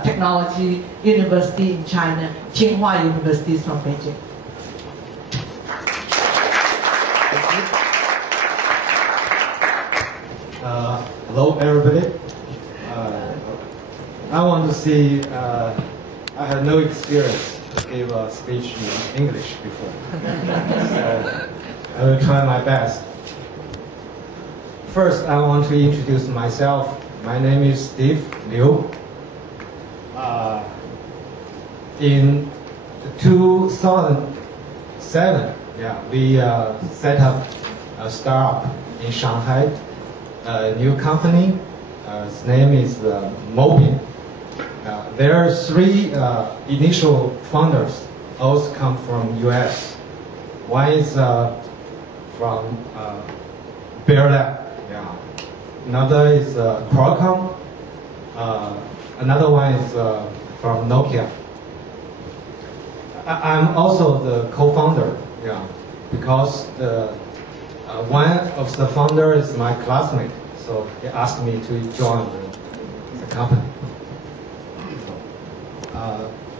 Technology University in China, Tsinghua University from Beijing. Hello, everybody. I want to see. I had no experience to give a speech in English before, so I will try my best. First, I want to introduce myself. My name is Steve Liu. In 2007, we set up a startup in Shanghai, a new company. Its name is Mobin. There are three initial founders, all come from US. One is from Bear Lab, another is Qualcomm, another one is from Nokia. I'm also the co-founder, because one of the founders is my classmate, so he asked me to join the company.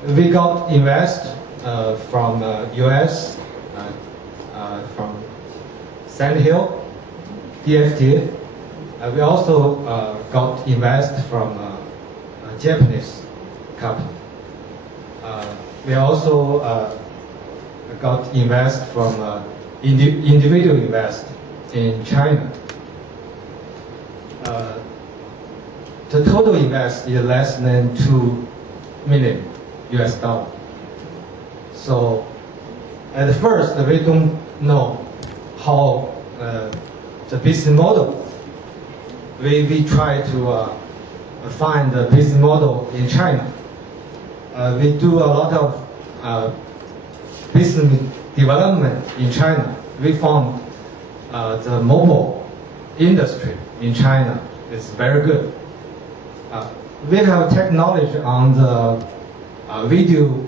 We got invest from US, from Sandhill, DFT. We also got invest from a Japanese company. We also got invest from individual invest in China. The total invest is less than $2 million US. So at first we don't know how the business model. We try to find the business model in China. We do a lot of business development in China. We found the mobile industry in China is very good. We have technology on the video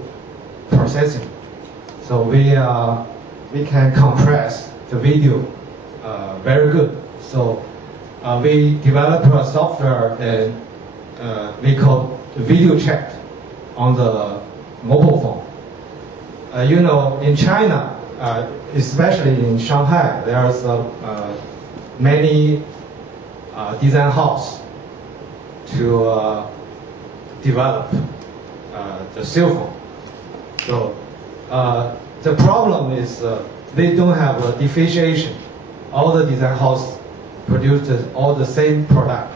processing, so we can compress the video very good. So we develop a software and we call video chat on the mobile phone. In China, especially in Shanghai, there's many design house to develop the cell phone. So the problem is they don't have a differentiation. All the design house produces all the same product.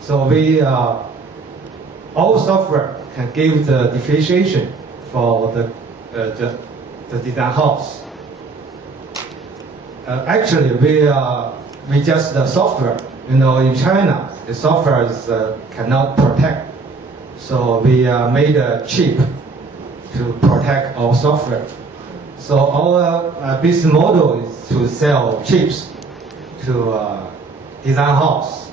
So we all software can give the differentiation for the design house. Actually, we just the software. In China, the software is cannot protect. So we made a chip to protect our software. So our business model is to sell chips to design house.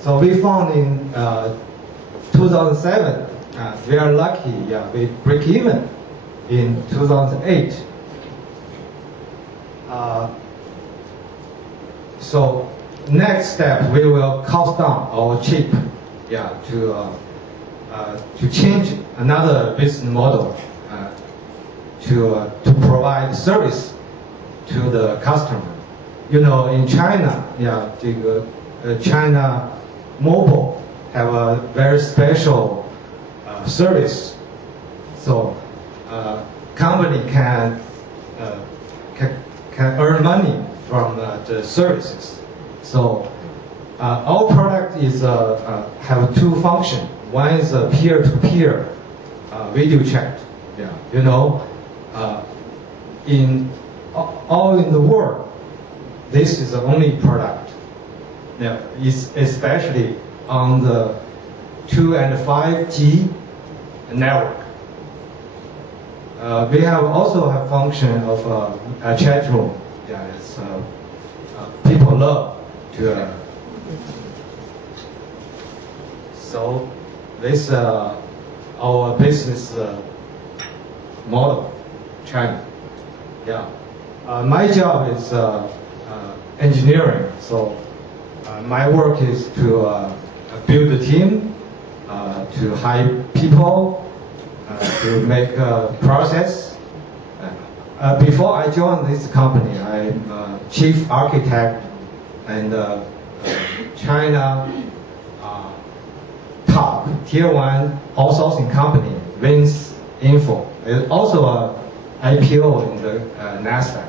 So we found in 2007, we are lucky, we break even in 2008. So next step, we will cost down our chip, to change another business model, to provide service to the customer. In China, China Mobile have a very special service. So company can earn money from the services. So our product is have two functions. One is a peer-to-peer video chat. In all in the world, this is the only product. Especially on the 2 and 5G network. We have also have function of a chat room. It's, people love to. So this our business model, China. My job is engineering. So my work is to build a team, to hire people, to make a process. Before I joined this company, I'm chief architect and China top tier 1 outsourcing company, Vince Info. It's also a IPO in the NASDAQ.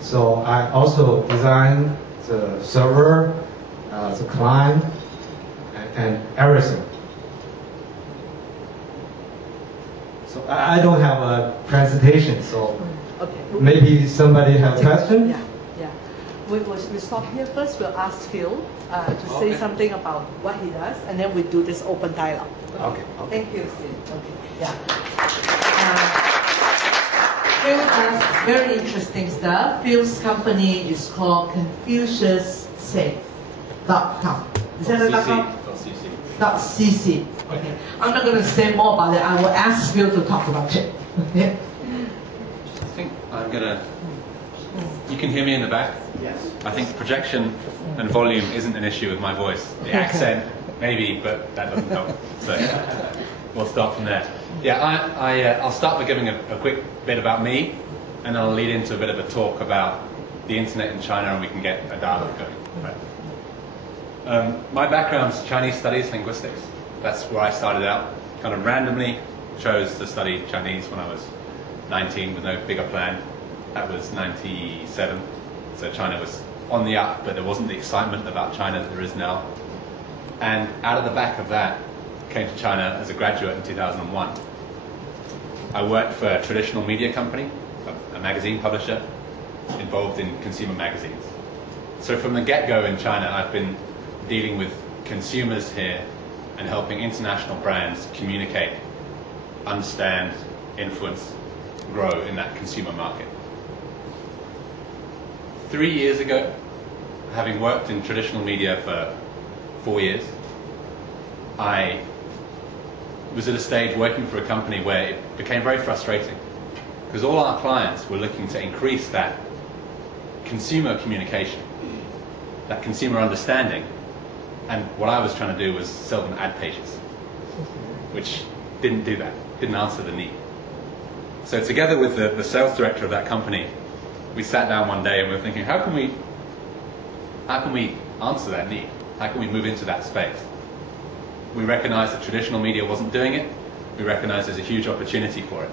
So I also design the server, the client, and everything. So I don't have a presentation, so Okay. maybe somebody have a question? Yeah, yeah. We'll stop here first. We'll ask Phil to say something about what he does, and then we do this open dialogue. Okay. Thank you, Steve. Okay, yeah. Phil does very interesting stuff. Phil's company is called ConfuciusSafe.com. Is that the .com? .cc. Okay. I'm not going to say more about it. I will ask Phil to talk about it. Okay. I think I'm gonna. You can hear me in the back? Yes. I think projection and volume isn't an issue with my voice. The accent, maybe, but that doesn't help. So we'll start from there. Yeah, I'll start by giving a quick bit about me, and then I'll lead into a bit of a talk about the internet in China, and we can get a dialogue going. Right. My background's Chinese studies, linguistics. That's where I started out. Kind of randomly chose to study Chinese when I was 19 with no bigger plan. That was 97. So China was on the up, but there wasn't the excitement about China that there is now. And out of the back of that, came to China as a graduate in 2001. I worked for a traditional media company, a magazine publisher, involved in consumer magazines. So from the get-go in China, I've been dealing with consumers here and helping international brands communicate, understand, influence, grow in that consumer market. 3 years ago, having worked in traditional media for 4 years, I was at a stage working for a company where it became very frustrating because all our clients were looking to increase that consumer communication, that consumer understanding, and what I was trying to do was sell them ad pages, which didn't do that, didn't answer the need. So together with the sales director of that company, we sat down one day and we were thinking, how can we answer that need? How can we move into that space? We recognized that traditional media wasn't doing it. We recognized there's a huge opportunity for it.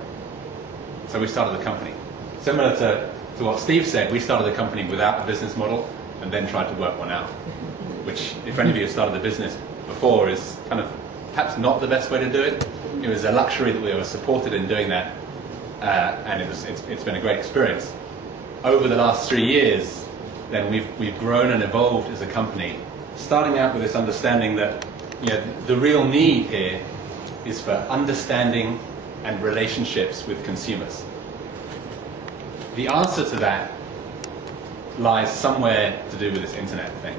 So we started the company. Similar to what Steve said, we started the company without a business model and then tried to work one out, which, if any of you have started a business before, is kind of perhaps not the best way to do it. It was a luxury that we were supported in doing that, and it's been a great experience. Over the last 3 years, then we've grown and evolved as a company, starting out with this understanding that the real need here is for understanding and relationships with consumers. The answer to that lies somewhere to do with this internet thing.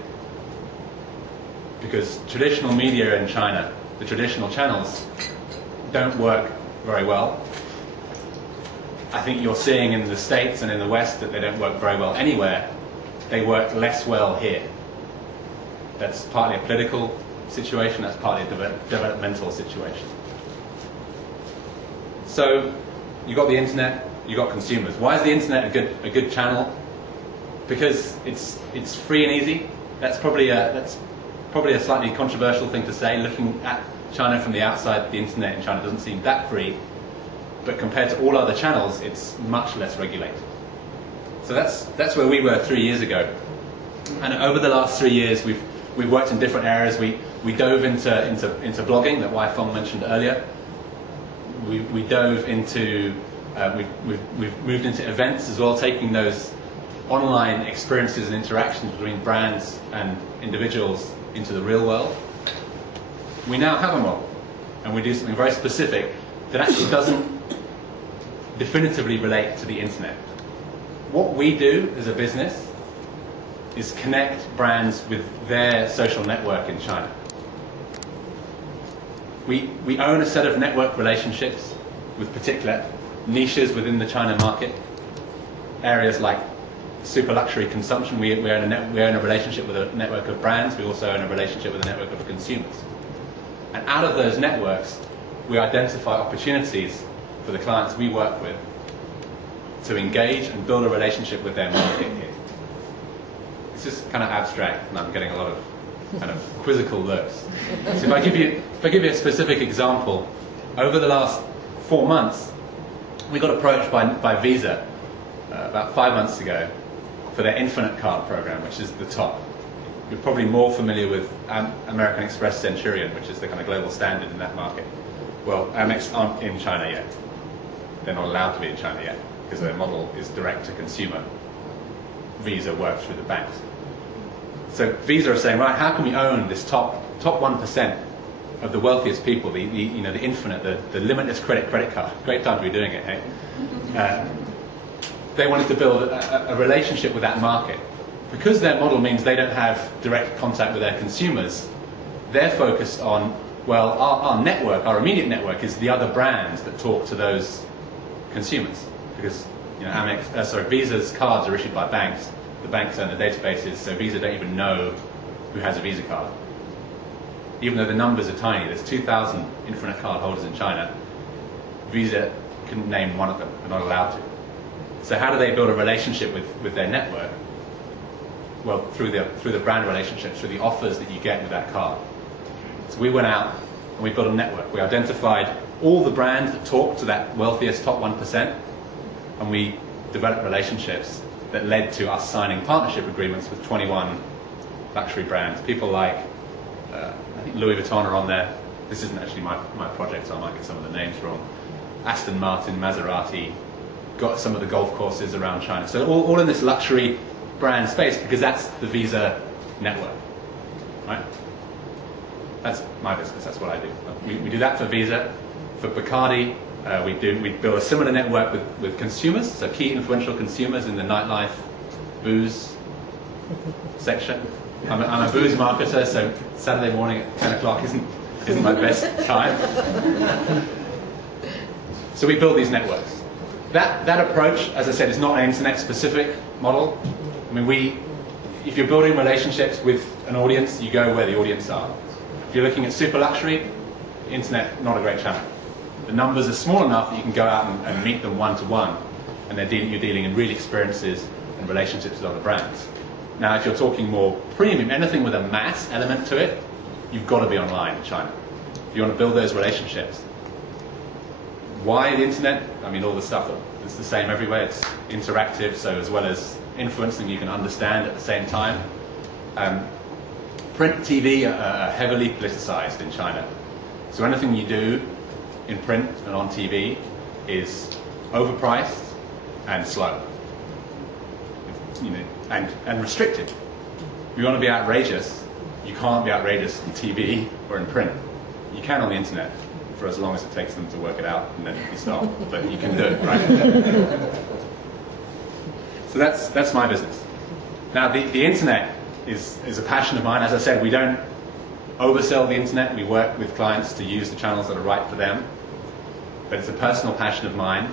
Because traditional media in China, the traditional channels, don't work very well. I think you're seeing in the States and in the West that they don't work very well anywhere. They work less well here. That's partly a political situation, that's partly a developmental situation. So you've got the internet, you've got consumers. Why is the internet a good channel? Because it's free and easy. That's probably a slightly controversial thing to say. Looking at China from the outside, the internet in China doesn't seem that free. But compared to all other channels, it's much less regulated. So that's where we were 3 years ago. And over the last 3 years, we've worked in different areas. We dove into blogging that Wai Fong mentioned earlier. We dove into we've moved into events as well, taking those online experiences and interactions between brands and individuals into the real world. We now have a model, and we do something very specific that actually doesn't definitively relate to the internet. What we do as a business is connect brands with their social network in China. We own a set of network relationships with particular niches within the China market. Areas like super luxury consumption, we own a relationship with a network of brands. We also own a relationship with a network of consumers. And out of those networks, we identify opportunities for the clients we work with to engage and build a relationship with their market here. It's just kind of abstract, and I'm getting a lot of kind of quizzical looks. So if I give you a specific example, over the last 4 months, we got approached by Visa about 5 months ago for their Infinite Card program, which is the top. You're probably more familiar with American Express Centurion, which is the kind of global standard in that market. Well, Amex aren't in China yet. They're not allowed to be in China yet because their model is direct to consumer. Visa works through the banks. So Visa are saying, right, how can we own this top 1% of the wealthiest people, the infinite, the limitless credit card? Great time to be doing it, hey? They wanted to build a relationship with that market. Because their model means they don't have direct contact with their consumers, they're focused on, well, our network, our immediate network, is the other brands that talk to those consumers. Because Visa's cards are issued by banks. The banks own the databases, so Visa don't even know who has a Visa card. Even though the numbers are tiny, there's 2,000 Infinite Card holders in China. Visa couldn't name one of them. They're not allowed to. So how do they build a relationship with their network? Well, through the brand relationships, through the offers that you get with that card. So we went out and we built a network. We identified all the brands that talk to that wealthiest top 1%, and we developed relationships that led to us signing partnership agreements with 21 luxury brands. People like, I think Louis Vuitton are on there. This isn't actually my project, so I might get some of the names wrong. Aston Martin, Maserati, got some of the golf courses around China. So all in this luxury brand space, because that's the Visa network, right? That's my business, that's what I do. We do that for Visa. For Bacardi, we build a similar network with consumers, so key influential consumers in the nightlife, booze section. I'm a booze marketer, so Saturday morning at 10 o'clock isn't my best time. So we build these networks. That approach, as I said, is not an internet-specific model. I mean, if you're building relationships with an audience, you go where the audience are. If you're looking at super luxury, internet, not a great channel. The numbers are small enough that you can go out and meet them one-to-one, and you're dealing in real experiences and relationships with other brands. Now, if you're talking more premium, anything with a mass element to it, you've got to be online in China. If you want to build those relationships. Why the internet? I mean, all the stuff that's the same everywhere. It's interactive, so as well as influencing, you can understand at the same time. Print TV are heavily politicized in China. So anything you do in print and on TV is overpriced and slow, and restricted. If you want to be outrageous, you can't be outrageous on TV or in print. You can on the internet for as long as it takes them to work it out, and then you stop. But you can do it, right? So that's my business. Now the internet is a passion of mine. As I said, we don't oversell the internet. We work with clients to use the channels that are right for them. But it's a personal passion of mine,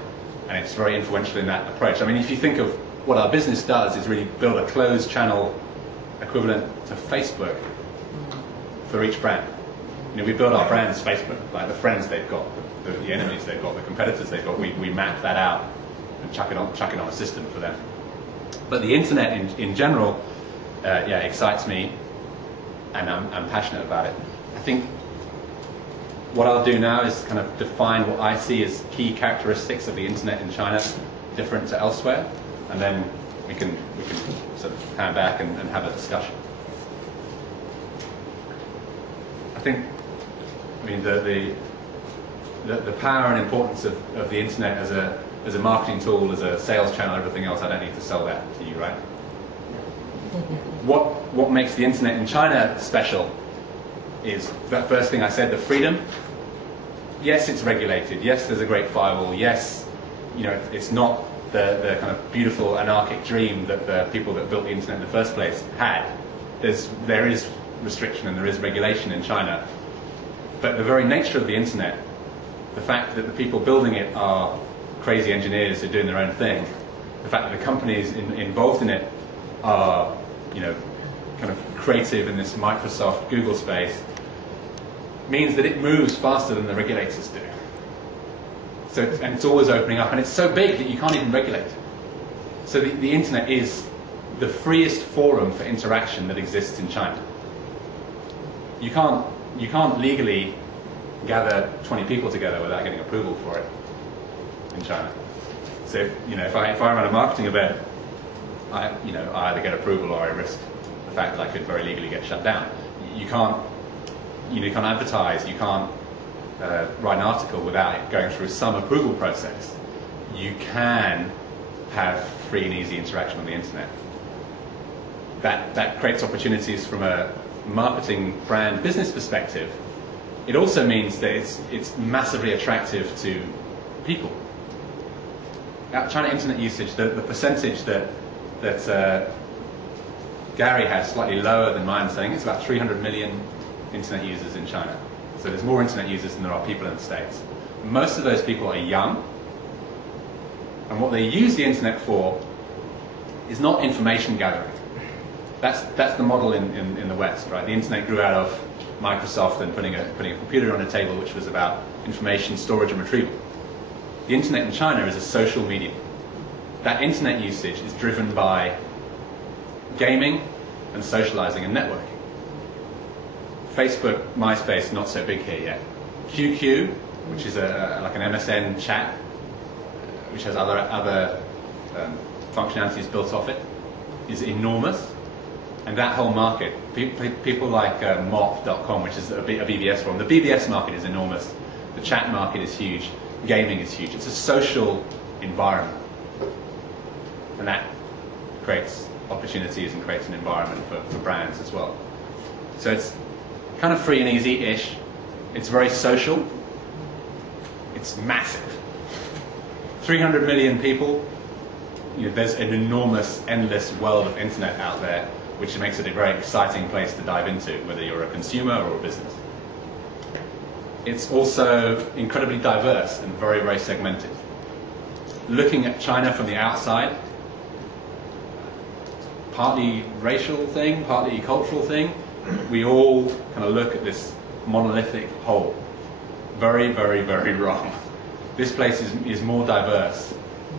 and it's very influential in that approach. I mean, if you think of what our business does, is really build a closed channel equivalent to Facebook for each brand. We build our brands Facebook, like the friends they've got, the enemies they've got, the competitors they've got. We map that out and chuck it on a system for them. But the internet in general, excites me, and I'm passionate about it. I think what I'll do now is kind of define what I see as key characteristics of the internet in China, different to elsewhere, and then we can sort of hand back and have a discussion. I think, the power and importance of the internet as a marketing tool, as a sales channel, everything else, I don't need to sell that to you, right? What makes the internet in China special is that first thing I said, the freedom. Yes, it's regulated. Yes, there's a great firewall. Yes, it's not the kind of beautiful anarchic dream that the people that built the internet in the first place had. There is restriction and there is regulation in China. But the very nature of the internet, the fact that the people building it are crazy engineers who are doing their own thing, the fact that the companies involved in it are, kind of creative in this Microsoft, Google space, means that it moves faster than the regulators do. So and it's always opening up, and it's so big that you can't even regulate it. So the internet is the freest forum for interaction that exists in China. You can't legally gather 20 people together without getting approval for it in China. So if I run a marketing event, I either get approval or I risk the fact that I could very legally get shut down. You can't advertise, you can't write an article without it going through some approval process. You can have free and easy interaction on the internet. That creates opportunities from a marketing, brand, business perspective. It also means that it's massively attractive to people. China internet usage, the percentage that Gary has, slightly lower than mine, saying it's about 300 million internet users in China. So there's more internet users than there are people in the States. Most of those people are young, and what they use the internet for is not information gathering. That's the model in the West, right? The internet grew out of Microsoft and putting a computer on a table, which was about information storage and retrieval. The internet in China is a social medium. That internet usage is driven by gaming and socializing and networking. Facebook, MySpace, not so big here yet. QQ, which is like an MSN chat, which has other functionalities built off it, is enormous. And that whole market, people like mop.com, which is a BBS forum, the BBS market is enormous. The chat market is huge. Gaming is huge. It's a social environment. And that creates opportunities and creates an environment for brands as well. So it's kind of free and easy-ish. It's very social. It's massive. 300 million people. There's an enormous, endless world of internet out there, which makes it a very exciting place to dive into, whether you're a consumer or a business. It's also incredibly diverse and very, very segmented. Looking at China from the outside, partly racial thing, partly cultural thing, we all kind of look at this monolithic whole. Very, very, very wrong. This place is more diverse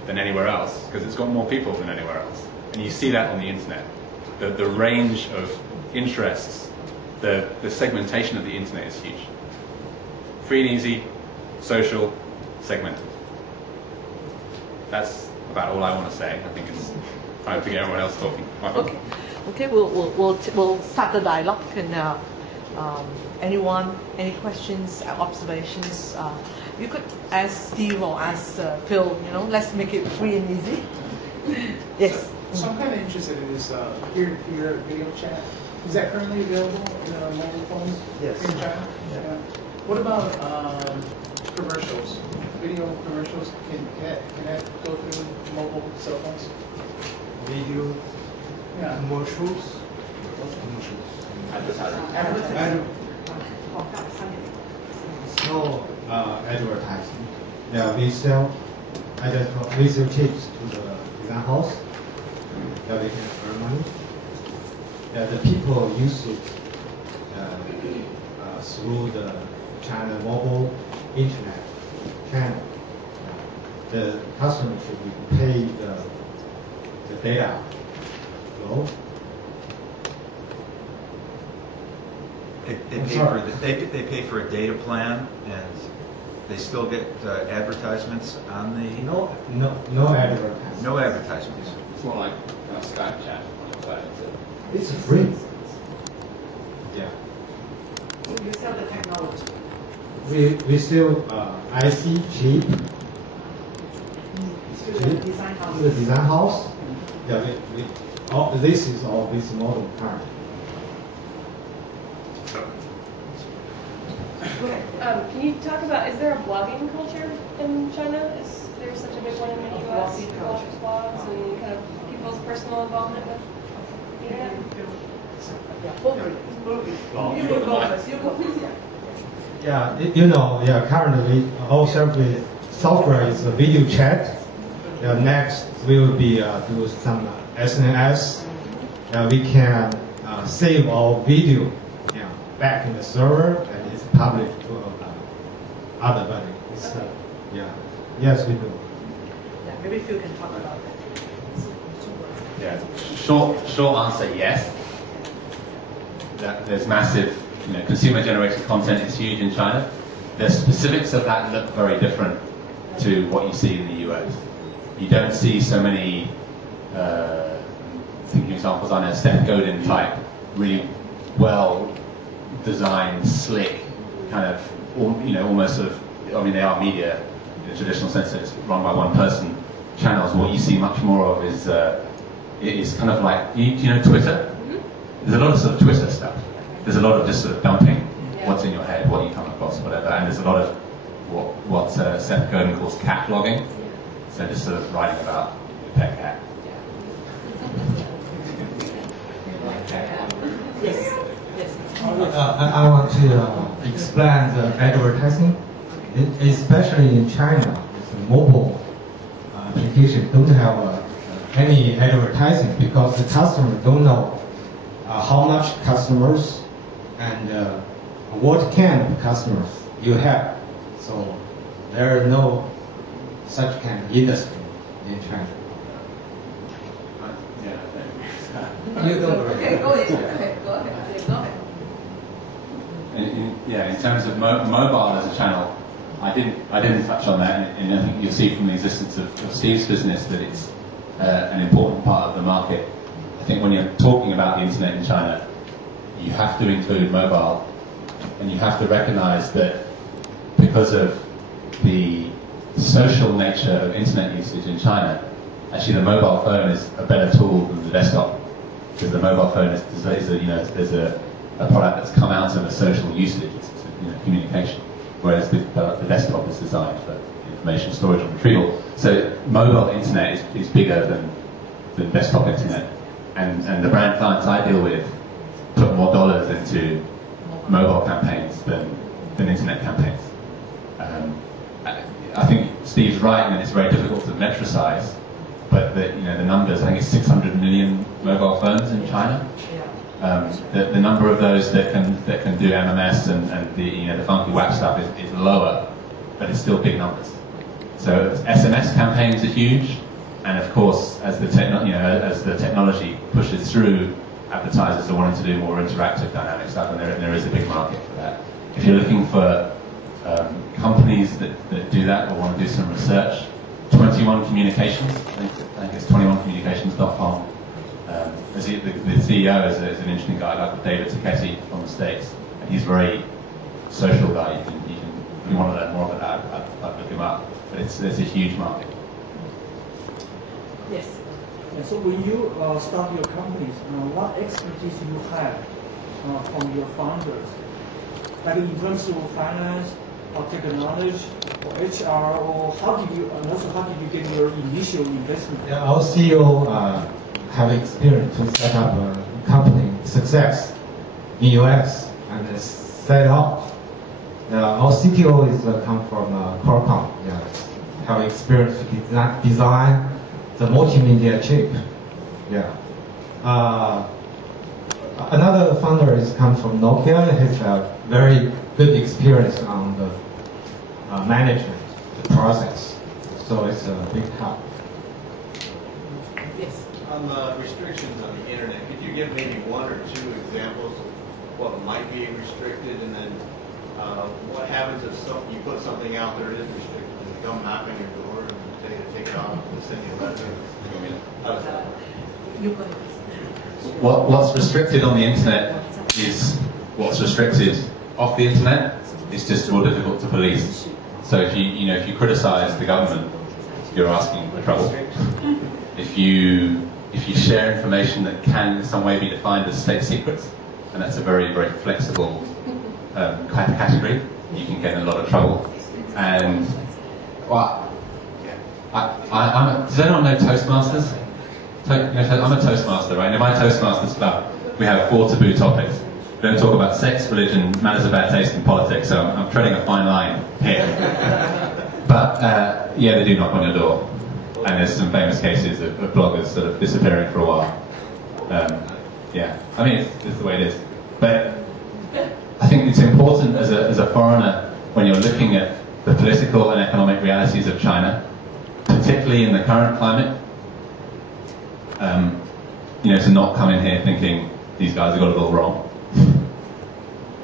than anywhere else because it's got more people than anywhere else. And you see that on the internet. The range of interests, the segmentation of the internet is huge. Free and easy, social, segmented. That's about all I want to say. I think it's time to get everyone else talking. Okay. We'll start the dialogue. And anyone, any questions, observations? You could ask Steve or ask Phil. Let's make it free and easy. Yes. So I'm kind of interested in this peer-to-peer video chat. Is that currently available in mobile phones in China? Yeah. What about commercials? Video commercials? Can that go through mobile cell phones? Video commercials? What commercials? Advertising. It's no advertising. Yeah, we sell tips to the design house. That we can earn money. The people use it through the China mobile internet channel. The customer should be paid the data flow. They pay for a data plan, and they still get advertisements on the. No advertisements. No advertisements. It's more like Skype chat on the side. It's free. Yeah. So you sell the technology. We sell IC chip To the design house. to the design house. Yeah, this is all this model current. Can you talk about, is there a blogging culture in China? Is there such a big one in the U.S.? Blogs and kind of people's personal involvement with the internet? You will go first. You go please. Yeah, currently all software is a video chat. Next will be do some SNS. We can save our video back in the server, and publish to everybody. It's, yeah. Yes, we do. Yeah, maybe Phil can talk about that. Yeah. Short answer, yes. That there's massive, consumer-generated content is huge in China. The specifics of that look very different to what you see in the US. You don't see so many, thinking examples, I know Seth Godin type, really well-designed, slick, kind of, almost sort of, they are media in the traditional sense that it's run by one person channels. What you see much more of is kind of like, do you know Twitter? There's a lot of sort of Twitter stuff. There's a lot of just sort of dumping what's in your head, what you come across, whatever. And there's a lot of what Seth Godin calls cat blogging. So just sort of writing about your pet cat. Yes. I want to explain the advertising, especially in China. The mobile application don't have any advertising because the customer don't know how much customers and what kind of customers you have. So there are no such kind of industry in China. You don't. Okay, go ahead. Go ahead. In terms of mobile as a channel, I didn't touch on that, and I think you'll see from the existence of Steve's business that it's an important part of the market. I think when you're talking about the internet in China, you have to include mobile, and you have to recognize that because of the social nature of internet usage in China, actually the mobile phone is a better tool than the desktop, because the mobile phone is a product that's come out of a social usage, it's communication, whereas the desktop is designed for information storage and retrieval. So mobile internet is bigger than desktop internet, and the brand clients I deal with put more dollars into mobile campaigns than internet campaigns. I think Steve's right, and it's very difficult to metricize, but the numbers, I think it's 600 million mobile phones in China. The number of those that can do MMS and the funky WAP stuff is lower, but it's still big numbers. So SMS campaigns are huge, and of course, as the technology pushes through, advertisers are wanting to do more interactive, dynamic stuff, and there is a big market for that. If you're looking for companies that do that or want to do some research, 21 Communications, I think it's 21communications.com. The CEO is an interesting guy, like David Tacchetti from the States, and he's a very social guy. If you want to learn more about that, I'd look him up. But it's a huge market. Yes. And so when you start your companies, what expertise you have from your founders? Like in terms of finance or technology or HR, or how did you get your initial investment? Yeah, our CEO have experience to set up a company success in US and set up. Our CTO is come from Qualcomm. Yeah, have experience to design the multimedia chip. Yeah. Another founder is come from Nokia. He has a very good experience on the management, the process. So it's a big help. Yes. On the restrictions on the internet, could you give maybe one or two examples of what might be restricted, and then what happens if you put something out there that is restricted, and they come knock on your door and tell you to take it off, and send you a letter? How does that work? What's restricted on the internet is what's restricted off the internet. It's just more difficult to police. So if you criticize the government, you're asking for trouble. If you share information that can in some way be defined as state secrets, and that's a very, very flexible category, you can get in a lot of trouble. And does anyone know Toastmasters? I'm a Toastmaster, right? In my Toastmasters club, we have 4 taboo topics. We don't talk about sex, religion, manners of bad taste, and politics, so I'm treading a fine line here. But, they do knock on your door. And there's some famous cases of bloggers sort of disappearing for a while. I mean, it's the way it is. But I think it's important as a foreigner when you're looking at the political and economic realities of China, particularly in the current climate, to not come in here thinking these guys have got it all wrong.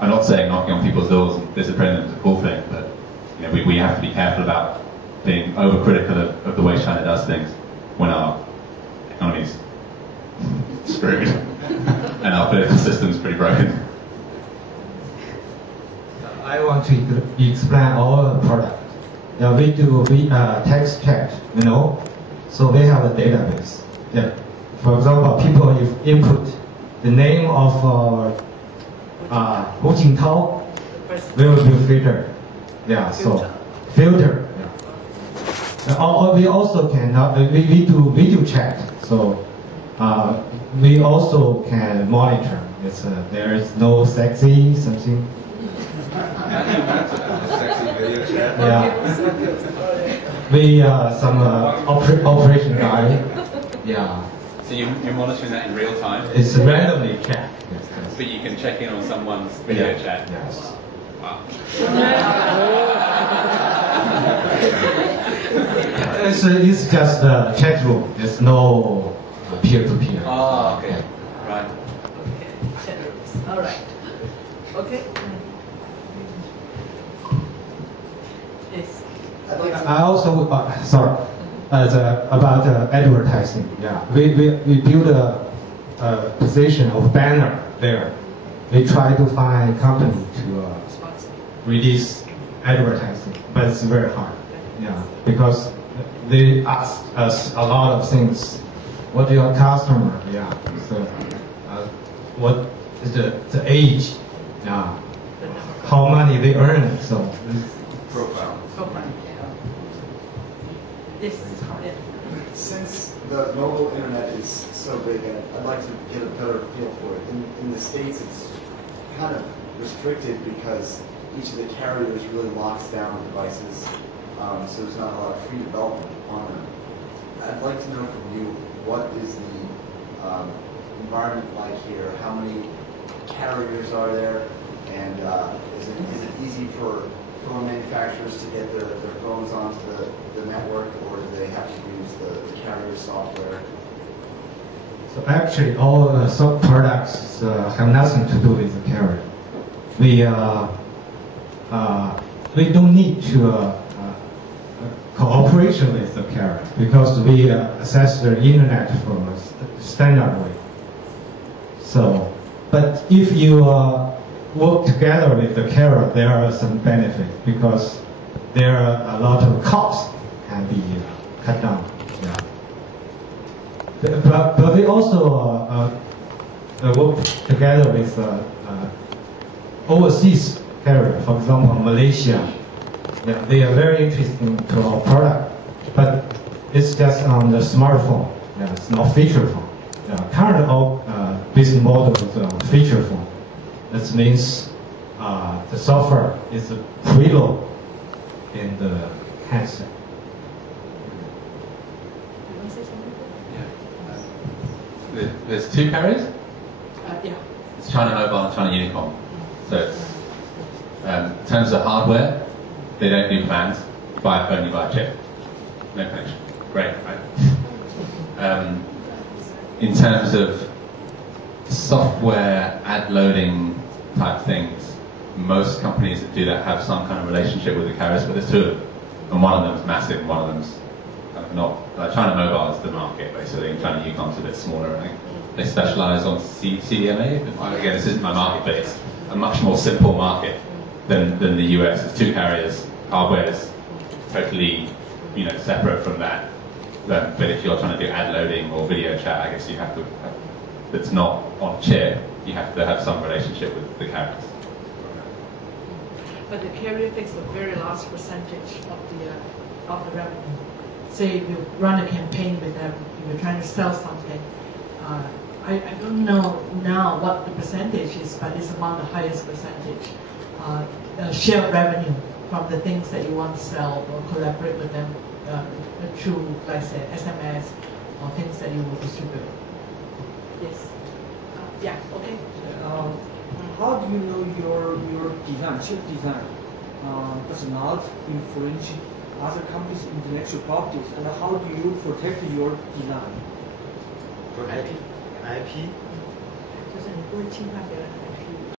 I'm not saying knocking on people's doors and disciplining them is a cool thing, but we have to be careful about being overcritical of the way China does things when our economy's screwed and our political system's pretty broken. I want to explain our product. Yeah, we do text chat, so we have a database. Yeah. For example, people if input the name of Hu Jintao, we will do filter. Yeah, so filter. Yeah. Or we also can we do video chat, so we also can monitor. There is no sexy something. Sexy video chat. Yeah. We some operation guy. Yeah. So you're monitoring that in real time? It's randomly checked. Yes. But you can check in on someone's video chat? Yes. Wow. It's just a chat room. There's no peer-to-peer. Oh, okay. Right. Okay, chat rooms. All right. Okay. Yes. I also about advertising. Yeah, we build a position of banner there. We try to find company to release advertising, but it's very hard. Yeah, because they ask us a lot of things. What is your customer? Yeah. So, what is the age? Yeah. How money they earn? So. Profile. Yes. Since the mobile internet is so big, I'd like to get a better feel for it. In the States, it's kind of restricted because each of the carriers really locks down devices, so there's not a lot of free development on them. I'd like to know from you, what is the environment like here? How many carriers are there? And is it easy for phone manufacturers to get their phones onto the network, or do they have to use the carrier software? So actually, all sub products have nothing to do with the carrier. We don't need to cooperation with the carrier because we access the internet from a standard way. So, but if you work together with the carrier, there are some benefits because there are a lot of costs can be cut down. Yeah. But we also work together with overseas carrier, for example, Malaysia. Yeah, they are very interesting to our product, but it's just on the smartphone. Yeah, it's not feature phone. Yeah, current business model is feature phone. That means the software is preload in the handset. There's two carriers? Yeah. It's China Mobile and China Unicom. So it's, in terms of hardware, they don't do plans. You buy a phone, you buy a chip. No connection. Great, right? In terms of software ad loading type things, most companies that do that have some kind of relationship with the carriers, but there's two of them. And one of them is massive, and one of them's kind of not. Like China Mobile is the market, basically, and China Unicom's a bit smaller, I think. They specialize on CDMA. Again, this isn't my market, but it's a much more simple market than the US. There's two carriers, hardware is totally separate from that. But if you're trying to do ad loading or video chat, I guess you have to, that's not on chip, you have to have some relationship with the carriers. But the carrier takes a very large percentage of the revenue. Say you run a campaign with them, you're trying to sell something. I don't know now what the percentage is, but it's among the highest percentage. Share of revenue from the things that you want to sell or collaborate with them through, like I said, SMS or things that you will distribute. Yes. Yeah, okay. How do you know your design, chip design, does not infringe other companies' intellectual properties, and how do you protect your design? IP. 就是你不会侵犯别人的 IP。